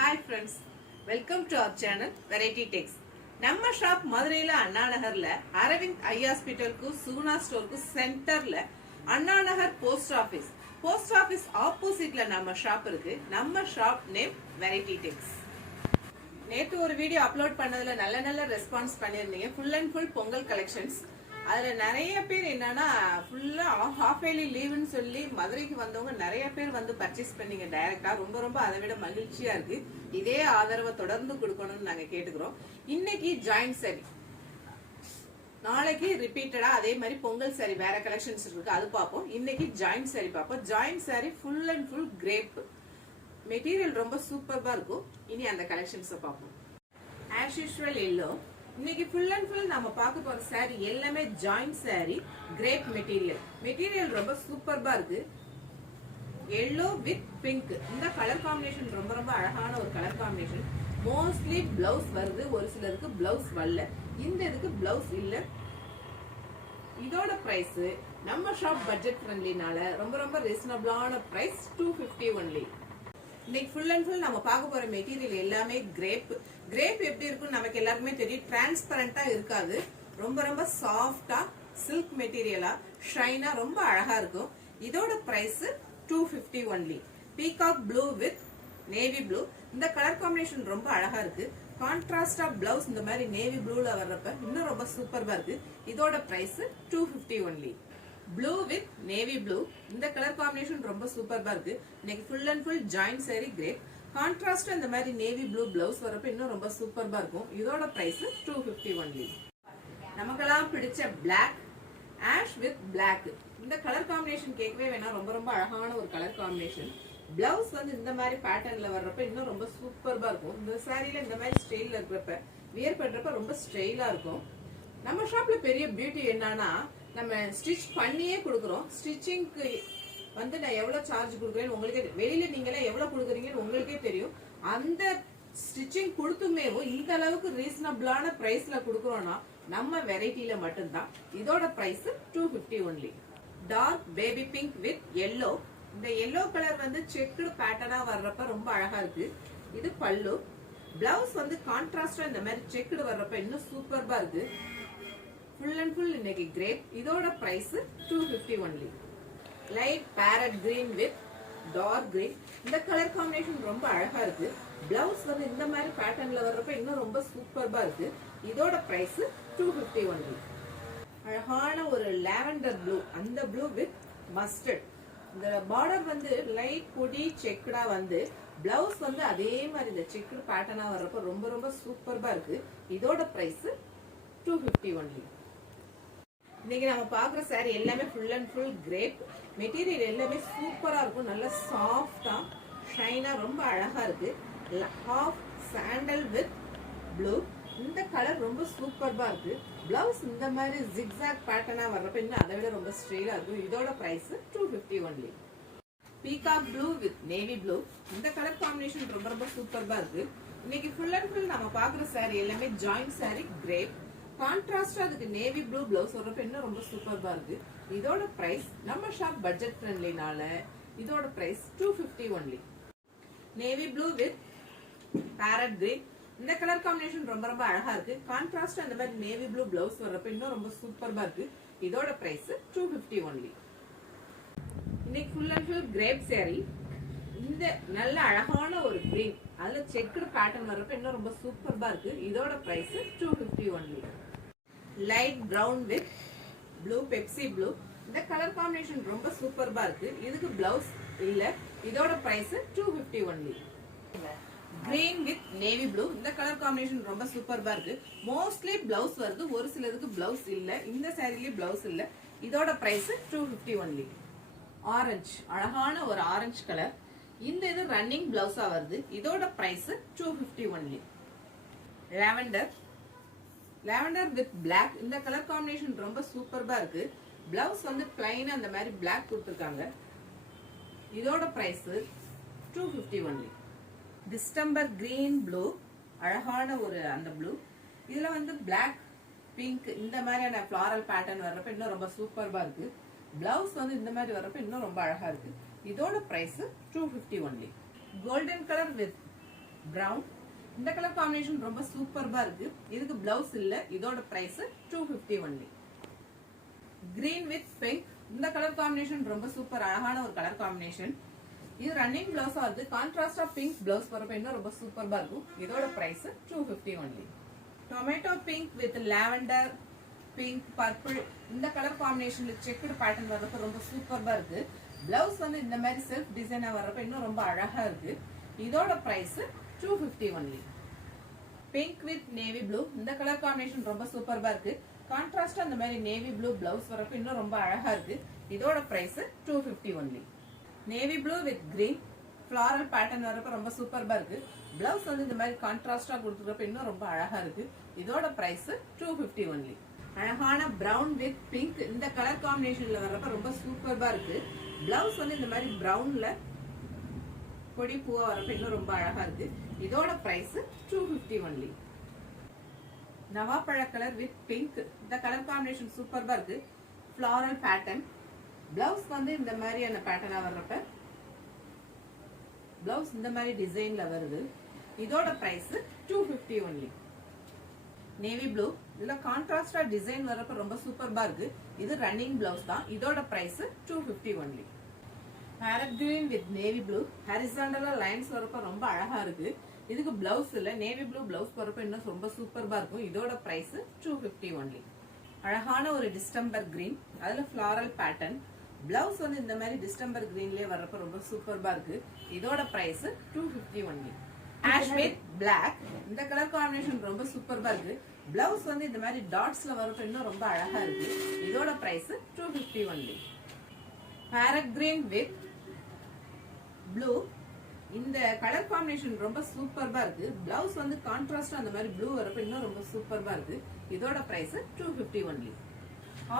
Hi friends, welcome to our channel Variety Techs. நம்ம shop மதுரையில அண்ணா நகர்ல அரவிந்த் ஐ ஹாஸ்பிட்டலுக்கு சுகுணா ஸ்டோருக்கு சென்டர்ல அண்ணா நகர் போஸ்ட் ஆபீஸ் ஆப்போசிட்ல நம்ம ஷாப் இருக்கு. நம்ம ஷாப் நேம் Variety Techs. நேத்து ஒரு வீடியோ அப்லோட் பண்ணதுல நல்ல ரெஸ்பான்ஸ் பண்ணிருந்தீங்க. Full and full Pongal collections. அதுல நிறைய பேர் என்னன்னா ஃபுல்லா ஹாஃப் இயர்லி லீவுன்னு சொல்லி மதுரைக்கு வந்தவங்க நிறைய பேர் வந்து பர்ச்சேஸ் பண்ணீங்க டைரக்டா. ரொம்ப அதை விட மகிழ்ச்சியா இருக்கு. இதே ஆதரவை தொடர்ந்து கொடுக்கணும்னு நாங்க கேட்டுக்கிறோம். இன்னைக்கு ஜாயிண்ட் சாரி, நாளைக்கு ரிப்பீட்டடா அதே மாதிரி பொங்கல் சாரி வேற கலெக்ஷன்ஸ் இருக்கு, அது பார்ப்போம். இன்னைக்கு ஜாயிண்ட் சாரி பார்ப்போம். Joint sorry full and full grape material, ரொம்ப சூப்பர்பா இருக்கும். இனி அந்த கலெக்ஷன்ஸ் பார்ப்போம். As usual yellow. இன்னைக்கு ஃபுல் அண்ட் ஃபுல் நம்ம பார்க்க போற சாரி எல்லாமே ஜாயிண்ட் சாரி, கிரேப் மெட்டீரியல் ரொம்ப சூப்பர்பா இருக்கு. எல்லோ வித் பிங்க், இந்த கலர் காம்பினேஷன் ரொம்ப அழகான ஒரு கலர் காம்பினேஷன். மோஸ்ட்லி பிளவுஸ் வருது, ஒரு சிலருக்கு பிளவுஸ் வரல, இந்த இதுக்கு பிளவுஸ் இல்ல. இதோட பிரைஸ் நம்ம ஷாப் பட்ஜெட் ஃப்ரெண்ட்லினால ரொம்ப ரீசனபிளான பிரைஸ் 250 ஒன்லி. இன்னைக்கு ஃபுல் அண்ட் ஃபுல் நம்ம பார்க்க போற மெட்டீரியல் எல்லாமே கிரேப் எப்படி இருக்குன்னு நமக்கு எல்லாருக்குமே தெரியும். டிரான்ஸ்பரண்டா இருக்காது, ரொம்ப சாஃப்டா சில்க் மெட்டீரியலா ஷைனா ரொம்ப அழகா இருக்கும். இதோட price 250 only. Peacock blue with navy blue, இந்த கலர் காம்பினேஷன் ரொம்ப அழகா இருக்கு. கான்ட்ராஸ்டா பிளவுஸ் இந்த மாதிரி நேவி ப்ளூல வர்றப்ப இன்னும் ரொம்ப சூப்பர்பா இருக்கு. இதோட price 250 only. Blue with navy blue, இந்த கலர் காம்பினேஷன் ரொம்ப சூப்பர்பா இருக்கு. இன்னைக்கு full and full joint sari crepe. Contrast இந்த மாதிரி நேவி ப்ளூ பிளவுஸ் வரப்ப இன்னும் ரொம்ப சூப்பர்பா இருக்கும். இதோட பிரைஸ் 250 ஒன்லி. நமக்கெல்லாம் பிடிச்ச பிளாக், ஆஷ் வித் பிளாக், இந்த கலர் காம்பினேஷன் கேட்கவே வேணாம். ரொம்ப அழகான ஒரு கலர் காம்பினேஷன். பிளவுஸ் வந்து இந்த மாதிரி பேட்டர்ன்ல வர்றப்ப இன்னும் ரொம்ப சூப்பர்பா இருக்கும். இந்த சாரியில இந்த மாதிரி ஸ்டைல்ல இருக்கிறப்ப வியர் பண்றப்ப ரொம்ப ஸ்டைலா இருக்கும். நம்ம ஷாப்ல பெரிய பியூட்டி என்னன்னா, நம்ம ஸ்டிச் பண்ணியே கொடுக்குறோம். ஸ்டிச்சிங்க்கு வந்து நான் எவ்வளவு சார்ஜ் கொடுக்குறேன்னு உங்களுக்கே, வெளியில நீங்களே எவ்வளவு கொடுக்குறீங்கன்னு உங்களுக்கே தெரியும். அந்த ஸ்டிச்சிங் கொடுத்துமே இந்த அளவுக்கு ரீசனபிளான பிரைஸ்ல கொடுக்குறோம்னா நம்ம வெரைட்டில மட்டும்தான். இதோட price 250 only. Dark baby pink with yellow, இந்த எல்லோ கலர் வந்து செக்குடு பேட்டர்னா வர்றப்ப ரொம்ப அழகா இருக்கு. இது பல்லு. பிளவுஸ் வந்து கான்ட்ராஸ்டா இந்த மாதிரி செக்குடு வர்றப்ப இன்னும் சூப்பர்பா இருக்கு. ஃபுல் அண்ட் ஃபுல் இன்னைக்கு கிரேப். இதோட price 250 only. Light parrot green with dark green, இந்த கலர் காம்பினேஷன் ரொம்ப அழகா இருக்கு. பிளவுஸ் வந்து இந்த மாதிரி பேட்டர்ன்ல வர்றப்ப இன்னும் ரொம்ப சூப்பர்பா இருக்கு. இதோட பிரைஸ் 250 ஒன்லி. அழகான ஒரு லாவெண்டர் ப்ளூ, அந்த ப்ளூ வித் மஸ்டர்ட், இந்த பார்டர் வந்து லைட் பொடி செக்குடா வந்து பிளவுஸ் வந்து அதே மாதிரி இந்த செக்குடு பேட்டர்னா வர்றப்ப ரொம்ப சூப்பர்பா இருக்கு. இதோட பிரைஸ் 250 ஒன்லி. இன்னைக்கு நம்ம பாக்குற சாரி எல்லாமே full and full grape material, எல்லாமே சூப்பரா இருக்கும். நல்ல சாஃப்டா ஷைனா ரொம்ப அழகா இருக்கு. ஹாஃப் சாண்டல் வித் ப்ளூ, இந்த கலர் ரொம்ப சூப்பர்பா இருக்கு. பிளவுஸ் இந்த மாதிரி ஜிக்ஸாக் பேட்டர்னா வர்றப்ப இன்னும் அதை விட ரொம்ப ஸ்ட்ரெயிலா இருக்கும். இதோட price 250 only. Peacock blue with navy blue, இந்த கலர் காம்பினேஷன் ரொம்ப சூப்பர்பா இருக்கு. இன்னைக்கு ஃபுல் அண்ட் ஃபுல் நம்ம பாக்குற சாரி எல்லாமே ஜாயிண்ட் சாரி கிரேப். கான்ட்ராஸ்டா அதுக்கு நேவி ப்ளூ பிளவுஸ் வரப்ப இன்னும் ரொம்ப சூப்பர்பா இருக்கு. இதோட பிரைஸ் நம்ம ஷாப் பட்ஜெட் ஃப்ரெண்ட்லினால இதோட price 250 only. Navy blue with parrot green, இந்த கலர் காம்பினேஷன் ரொம்ப அழகா இருக்கு. கான்ட்ராஸ்டா அந்த மாதிரி நேவி ப்ளூ பிளவுஸ் வரப்ப இன்னும் ரொம்ப சூப்பர்பா இருக்கு. இதோட பிரைஸ் 250 ஒன்லி. இன்னைக்கு full and full crepe sari. இந்த நல்ல அழகான ஒரு கிரீன், அதுல செக்குடு பேட்டர்ன் வரப்ப இன்னும் ரொம்ப சூப்பர்பா இருக்கு. இதோட price 250 only. Light brown with blue Pepsi blue, இந்த கலர் காம்பினேஷன் ரொம்ப சூப்பர்பா இருக்கு. இதுக்கு பிளவுஸ் இல்ல. இதோட price 250 only. Green with navy blue, இந்த கலர் காம்பினேஷன் ரொம்ப சூப்பர்பா இருக்கு. மோஸ்ட்லி பிளவுஸ் வருது, ஒரு சிலருக்கு பிளவுஸ் இல்ல. இந்த சாரிலயே பிளவுஸ் இல்ல. இதோட பிரைஸ் 250 ஒன்லி. ஆரஞ்சு, அழகான ஒரு ஆரஞ்சு கலர், இந்த இது ரன்னிங் பிளவுஸா வருது. இதோட price 250 only. Lavender with black, இந்த கலர் காம்பினேஷன் ரொம்ப சூப்பர்பா இருக்கு. பிளவுஸ் வந்து பிளைனா அந்த மாதிரி பிளாக் கொடுத்துருக்காங்க. இதோட price 250 only. Distemper green blue, அழகான ஒரு அந்த ப்ளூ, இதுல வந்து பிளாக் பிங்க் இந்த மாதிரியான ஃபிளாரல் பேட்டர்ன் வர்றப்ப இன்னும் ரொம்ப சூப்பர்பா இருக்கு. பிளவுஸ் வந்து இந்த மாதிரி வர்றப்ப இன்னும் ரொம்ப அழகா இருக்கு. இதோட price 250 only. Golden colour with brown. இந்த கலர் காம்பினேஷன் ரொம்ப சூப்பர்பா இருக்கு. இதுக்கு பிளவுஸ் இல்ல. இதோட price 250 only. Green with pink. இந்த கலர் காம்பினேஷன் ரொம்ப சூப்பர் அழகான ஒரு கலர் காம்பினேஷன். இது ரன்னிங் பிளவுஸா இருக்கு. கான்ட்ராஸ்டா பிங்க் பிளவுஸ் வரப்ப இன்னும் ரொம்ப சூப்பர்பா இருக்கும். இதோட price 250 only. Tomato pink with lavender, pink, purple. இந்த கலர் காம்பினேஷன்ல செக்குடு பேட்டர்ன் வரப்ப ரொம்ப சூப்பர்பா இருக்கு. பிளவுஸ் வந்து இந்த மாதிரி செல்ஃப் டிசைனா வரப்ப இன்னும் ரொம்ப அழகா இருக்கு. இதோட price 250 only. Pink with navy blue. இந்த கலர் காம்பினேஷன் ரொம்ப சூப்பர்பா இருக்கு. கான்ட்ராஸ்டா இந்த மாதிரி நேவி ப்ளூ பிளவுஸ் வரப்ப இன்னும் ரொம்ப அழகா இருக்கு. இதோட price 250 only. Navy blue with green floral pattern வரப்ப ரொம்ப சூப்பர்பா இருக்கு. பிளவுஸ் வந்து இந்த மாதிரி கான்ட்ராஸ்டா கொடுத்துறப்ப இன்னும் ரொம்ப அழகா இருக்கு. இதோட பிரைஸ் 250 only. அழகான பிரவுன் வித் பிங்க் இந்த கலர் காம்பினேஷன்ல வரப்ப ரொம்ப சூப்பர்பா இருக்கு. பிளவுஸ் வந்து இந்த மாதிரி பிரவுன்ல கொடி பூவா வரப்ப இன்னும் ரொம்ப அழகா இருக்கு. இதோட பிரைஸ் 250 only. நவாப்பழ கலர் வித் பிங்க் இந்த கலர் காம்பினேஷன் சூப்பர்பா இருக்கு. ஃபிளாரல் பேட்டர்ன் பிளவுஸ் வந்து இந்த மாதிரியான பேட்டர்னா வர்றப்ப பிளவுஸ் இந்த மாதிரி டிசைன்ல வருது. இதோட பிரைஸ் 250 only. நேவி ப்ளூ இதுல கான்ட்ராஸ்டா டிசைன் வரப்ப ரொம்ப சூப்பர்பா இருக்கு. இது ரன்னிங் பிளவுஸ் தான். இதோட price 250 only. Parrot green with navy blue ஹாரிசாண்டலா லைன்ஸ் வரப்ப ரொம்ப அழகா இருக்கு. இதுக்கு பிளவுஸ் இல்ல. நேவி ப்ளூ பிளவுஸ் வரப்ப இன்னும் ரொம்ப சூப்பர்பா இருக்கும். இதோட பிரைஸ் 250 only. அழகான ஒரு டிஸ்டம்பர் கிரீன் அதுல ஃபிளாரல் பேட்டர்ன் பிளவுஸ் வந்து இந்த மாதிரி டிஸ்டம்பர் கிரீன்லயே வரப்ப ரொம்ப சூப்பர்பா இருக்கு. இதோட price 250 only. Ash with black இந்த கலர் காம்பினேஷன் ரொம்ப சூப்பர்பா இருக்கு. பிளவுஸ் வந்து இந்த மாதிரி டாட்ஸ்ல வரப்ப இன்னும் ரொம்ப அழகா இருக்கு. இதோட price 250 only. Parrot green with blue இந்த கலர் காம்பினேஷன் ரொம்ப சூப்பர்பா இருக்கு. பிளவுஸ் வந்து கான்ட்ராஸ்டா அந்த மாதிரி ப்ளூ வரப்ப இன்னும் ரொம்ப சூப்பர்பா இருக்கு. இதோட price 250 only.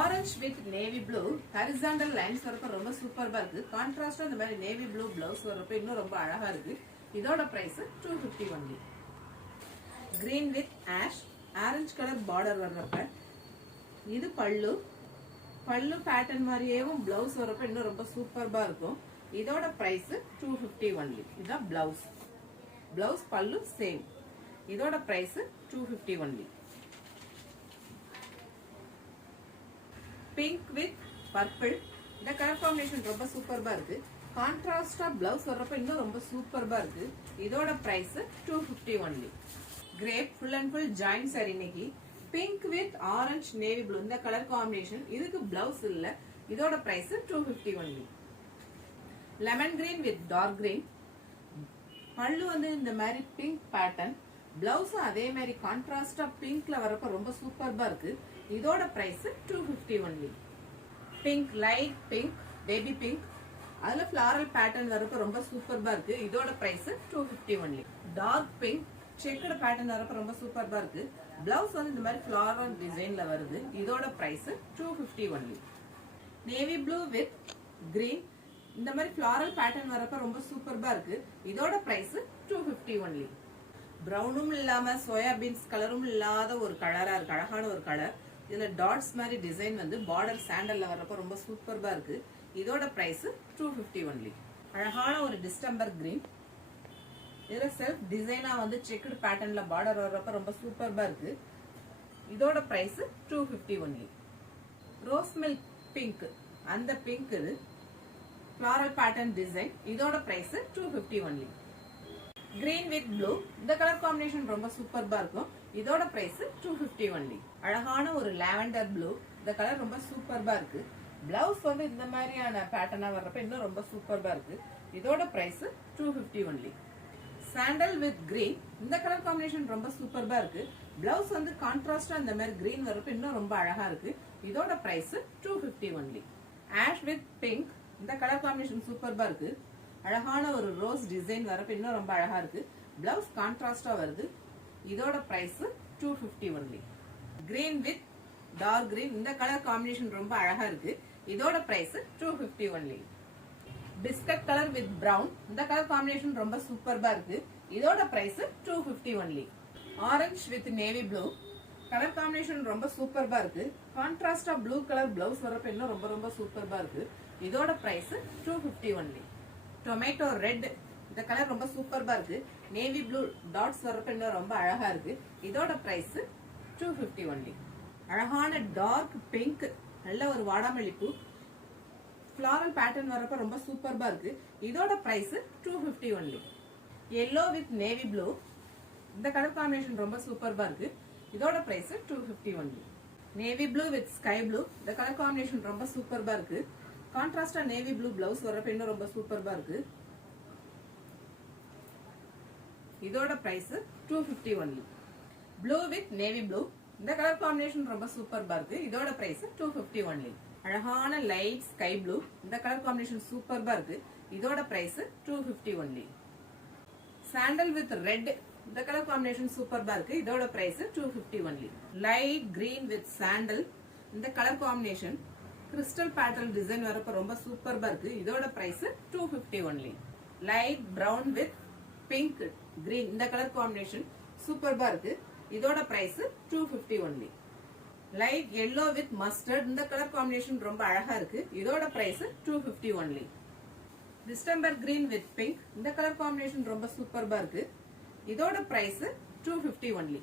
Orange with navy blue horizontal lines வரப்ப ரொம்ப சூப்பர்பா இருக்கு. கான்ட்ராஸ்டா அந்த மாதிரி நேவி ப்ளூ பிளவுஸ் வரப்ப இன்னும் ரொம்ப அழகா இருக்கு. இதோட price 250 only. Green with ash orange colour border வர்றப்ப இது பல்லு பேட்டர்ன் மாதிரியும் பிளவுஸ் வரப்ப இன்னும் ரொம்ப சூப்பர்பா இருக்கும். இதோட பிரைஸ் 250 only. இதுதான் பிளவுஸ் பல்லு சேம். இதோட price 250 only. Pink with purple இந்த கலர் காம்பினேஷன் ரொம்ப சூப்பர்பா இருக்கு. கான்ட்ராஸ்டா பிளவுஸ் வரப்ப இன்னும் ரொம்ப சூப்பர்பா இருக்கு. இதோட price 250 only. Crepe full and full join sari இன்னைக்கு. Pink with orange navy blue இந்த கலர் காம்பினேஷன் இதுக்கு பிளவுஸ் இல்ல. இதோட price 250 only. Lemon green with dark green பல்லு வந்து இந்த மாதிரி பிங்க் பேட்டர்ன் பிளவுஸும் அதே மாதிரி கான்ட்ராஸ்டா பிங்க்ல வரப்ப ரொம்ப சூப்பர்பா இருக்கு. இதோட price 250 only. Pink light pink baby pink அதுல ஃபிளாரல் பேட்டர்ன் வரப்ப ரொம்ப சூப்பர்பா இருக்கு. இதோட price 250 only. Dark pink checked pattern வரப்ப ரொம்ப சூப்பர்பா இருக்கு. பிளவுஸ் வந்து இந்த மாதிரி ஃபிளாரல் டிசைன்ல வருது. இதோட price 250 only. Navy blue with green இந்த மாதிரி ஃபிளாரல் பேட்டர்ன் வரப்ப ரொம்ப சூப்பர்பா இருக்கு. இதோட பிரைஸ் 250 only. பிரவுனும் இல்லாம சோயாபீன்ஸ் கலரும் இல்லாத ஒரு கலரா இருக்கு. அழகான ஒரு கலர். இதுல டாட்ஸ் மாதிரி டிசைன் வந்து பார்டர் சாண்டல்ல வரப்ப ரொம்ப சூப்பர்பா இருக்கு. இதோட பிரைஸ் 250 only. அழகான ஒரு டிஸ்டம்பர் கிரீன் இதுல செல்ஃப் டிசைனா வந்து செக்குடு பேட்டர்ன்ல பார்டர் வரப்ப ரொம்ப சூப்பர்பா இருக்கு. இதோட price 250 only. Rose milk pink அந்த பிங்க் இது ஃபிளாரல் பேட்டர்ன் டிசைன். இதோட price 250 only. Green with blue இந்த கலர் காம்பினேஷன் ரொம்ப சூப்பர்பா இருக்கும். இதோட பிரைஸ் 250 only. அழகான ஒரு லாவெண்டர் ப்ளூ இந்த கலர் ரொம்ப சூப்பர்பா இருக்கு. பிளவுஸ் வந்து இந்த மாதிரியான பேட்டர்னா வர்றப்ப இன்னும் ரொம்ப சூப்பர்பா இருக்கு. இதோட price 250 only. Sandal with green இந்த கலர் காம்பினேஷன் ரொம்ப சூப்பர்பா இருக்கு. பிளவுஸ் வந்து கான்ட்ராஸ்டா இந்த மாதிரி கிரீன் வரப்ப இன்னும் ரொம்ப அழகா இருக்கு. இதோட price 250 only. Ash with pink இந்த கலர் காம்பினேஷன் சூப்பர்பா இருக்கு. அழகான ஒரு ரோஸ் டிசைன் வரப்ப இன்னும் ரொம்ப அழகா இருக்கு. பிளவுஸ் கான்ட்ராஸ்டா வருது. இதோட price 250 only. Green with dark green இந்த கலர் காம்பினேஷன் ரொம்ப அழகா இருக்கு. இதோட price 250 only. Biscuit colour with brown இந்த கலர் காம்பினேஷன் ரொம்ப சூப்பர்பா இருக்கு. இதோட price 250 only. Orange with navy blue colour combination ரொம்ப சூப்பர்பா இருக்கு. கான்ட்ராஸ்டா ப்ளூ கலர் பிளவுஸ் வரப்ப இன்னும் ரொம்ப ரொம்ப சூப்பர்பா இருக்கு. இதோட பிரைஸ் 250 only. டொமேட்டோ ரெட் இந்த கலர் ரொம்ப சூப்பர்பா இருக்கு. நேவி ப்ளூ டாட்ஸ் வரப்ப இன்னும் ரொம்ப அழகா இருக்கு. இதோட பிரைஸ் 250 ஒன்லி. அழகான டார்க் பிங்க், நல்ல ஒரு வாடாமல்லி பூ, ஃபிளாரல் பேட்டர்ன் வரப்ப ரொம்ப சூப்பர்பா இருக்கு. இதோட price 250 only. Yellow with navy blue, இந்த கலர் காம்பினேஷன் ரொம்ப சூப்பர்பா இருக்கு. இதோட price 250 only. Navy blue with sky blue, இந்த கலர் காம்பினேஷன் ரொம்ப சூப்பர்பா இருக்கு. கான்ட்ராஸ்டா நேவி ப்ளூ பிளவுஸ் வரப்ப இன்னும் ரொம்ப சூப்பர்பா இருக்கு. இதோட price 250 only. Blue with navy blue, இந்த கலர் காம்பினேஷன் ரொம்ப சூப்பர்பா இருக்கு. இதோட பிரைஸ் 250 ஒன்லி. அழகான லைட் ஸ்கை ப்ளூ, இந்த கலர் காம்பினேஷன் சூப்பர்பா இருக்கு. இதோட price 250 only. Sandal with red, இந்த கலர் காம்பினேஷன் சூப்பர்பா இருக்கு. இதோட price 250 only. Light green with sandal, இந்த colour combination crystal pattern design வரப்ப ரொம்ப சூப்பர்பா இருக்கு. இதோட price 250 only. Light brown with pink green, இந்த கலர் காம்பினேஷன் சூப்பர்பா இருக்கு. இதோட price 250 only. Light yellow with mustard, இந்த கலர் காம்பினேஷன் ரொம்ப அழகா இருக்கு. இதோட price 250 only. Distemper green with pink, இந்த கலர் காம்பினேஷன் ரொம்ப சூப்பர்பா இருக்கு. இதோட price 250 only.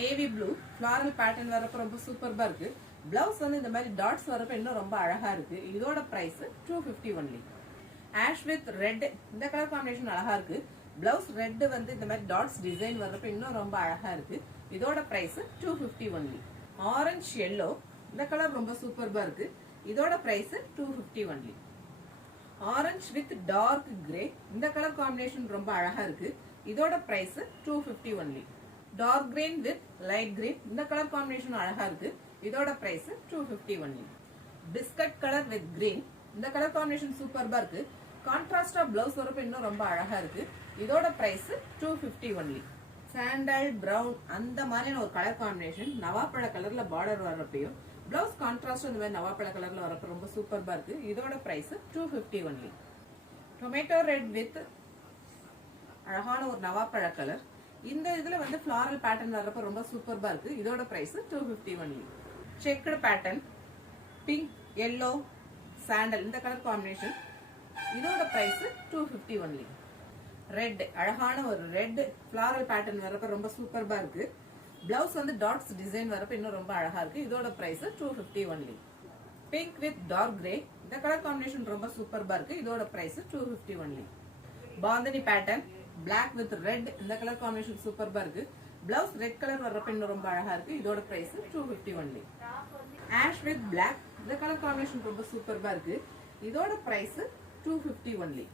Navy blue floral pattern வரப்ப ரொம்ப சூப்பர்பா இருக்கு. பிளவுஸ் வந்து இந்த மாதிரி டாட்ஸ் வரப்ப இன்னும் ரொம்ப அழகா இருக்கு. இதோட price 250 only. Ash with red, இந்த கலர் காம்பினேஷன் அழகா இருக்கு. பிளவுஸ் ரெட் வந்து இந்த மாதிரி டாட்ஸ் டிசைன் வரப்ப இன்னும் ரொம்ப அழகா இருக்கு. இதோட பிரைஸ் 250 ஒன்லி. ஆரஞ்சு எல்லோ, இந்த கலர் ரொம்ப சூப்பர்பா இருக்கு. இதோட price 250 only. Orange with dark grey, இந்த கலர் காம்பினேஷன் ரொம்ப அழகா இருக்கு. இதோட price 250 only. Dark green with light green, இந்த கலர் காம்பினேஷன் அழகா இருக்கு. இதோட price 250 only. Biscuit colour with green, இந்த கலர் காம்பினேஷன் சூப்பர்பா இருக்கு. கான்ட்ராஸ்டா பிளவுஸ் வரப்ப இன்னும் ரொம்ப அழகா இருக்கு. இதோட பிரைஸ் 250 ஒன்லி. சாண்டல் பிரவுன், அந்த மாதிரியான ஒரு கலர் காம்பினேஷன் நவாப்பழ கலர்ல பார்டர் வரப்பையும் பிளவுஸ் கான்ட்ராஸ்ட் இந்த மாதிரி நவாப்பழ கலர்ல வரப்ப ரொம்ப சூப்பர்பா இருக்கு. இதோட price 250 only. Tomato red with அழகான ஒரு நவாப்பழ கலர், இந்த இதுல வந்து ஃபிளாரல் பேட்டர்ன் வரப்ப ரொம்ப சூப்பர்பா இருக்கு. இதோட price 250 only. Checked pattern pink yellow sandal, இந்த கலர் காம்பினேஷன், இதோட பிரைஸ் 250 ஒன்லி. ரெட், அழகான ஒரு ரெட் ஃபிளாரல் பேட்டர்ன் வரப்ப ரொம்ப சூப்பர்பா இருக்கு. பிளவுஸ் வந்து டாட்ஸ் டிசைன் வரப்ப இன்னும் ரொம்ப அழகா இருக்கு. இதோட price 250 only. Pink with dark grey, இந்த கலர் காம்பினேஷன் ரொம்ப சூப்பர்பா இருக்கு. இதோட price 250 only. Bandhani pattern black with red, இந்த கலர் காம்பினேஷன் சூப்பர்பா இருக்கு. பிளவுஸ் ரெட் கலர் வரப்ப இன்னும் ரொம்ப அழகா இருக்கு. இதோட price 250 only. Ash with black, இந்த கலர் காம்பினேஷன் ரொம்ப சூப்பர்பா இருக்கு. இதோட பிரைஸ் 250 ஒன்லி.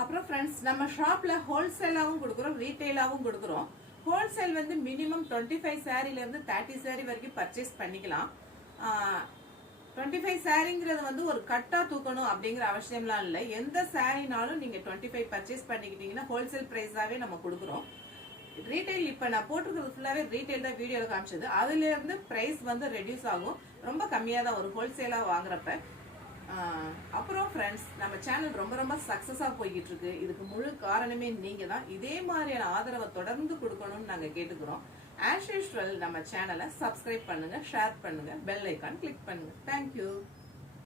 அப்புறம் ஃப்ரெண்ட்ஸ், நம்ம ஷாப்ல ஹோல்சேலாவும் கொடுக்குறோம், ரீட்டைலாவும் கொடுக்குறோம். ஹோல்சேல் வந்து மினிமம் 25 சாரில இருந்து 30 சாரி வரைக்கும் பர்ச்சேஸ் பண்ணிக்கலாம். 25 சாரிங்கிறது வந்து ஒரு கட்டா தூக்கணும் அப்படிங்கிற அவசியம்லாம் இல்லை. எந்த சாரினாலும் நீங்க 25 பர்ச்சேஸ் பண்ணிக்கிட்டீங்கன்னா ஹோல்சேல் பிரைஸாவே நம்ம கொடுக்குறோம். ரீட்டைல் இப்ப நான் போட்டிருக்கிறது ஃபுல்லாவே ரீட்டைல் தான் வீடியோல காமிச்சது. அதுல இருந்து பிரைஸ் வந்து ரெடியூஸ் ஆகும், ரொம்ப கம்மியா தான் ஒரு ஹோல்சேலா வாங்குறப்ப. அப்புறம் ஃப்ரெண்ட்ஸ், நம்ம சேனல் ரொம்ப ரொம்ப சக்சஸா போய்கிட்டு இருக்கு. இதுக்கு முழு காரணமே நீங்க தான். இதே மாதிரியான ஆதரவை தொடர்ந்து கொடுக்கணும்னு நாங்க கேட்டுக்கிறோம். ஆஸ் யூஷுவல் நம்ம சேனலை சப்ஸ்கிரைப் பண்ணுங்க, ஷேர் பண்ணுங்க, பெல் ஐக்கான் கிளிக் பண்ணுங்க. தேங்க்யூ.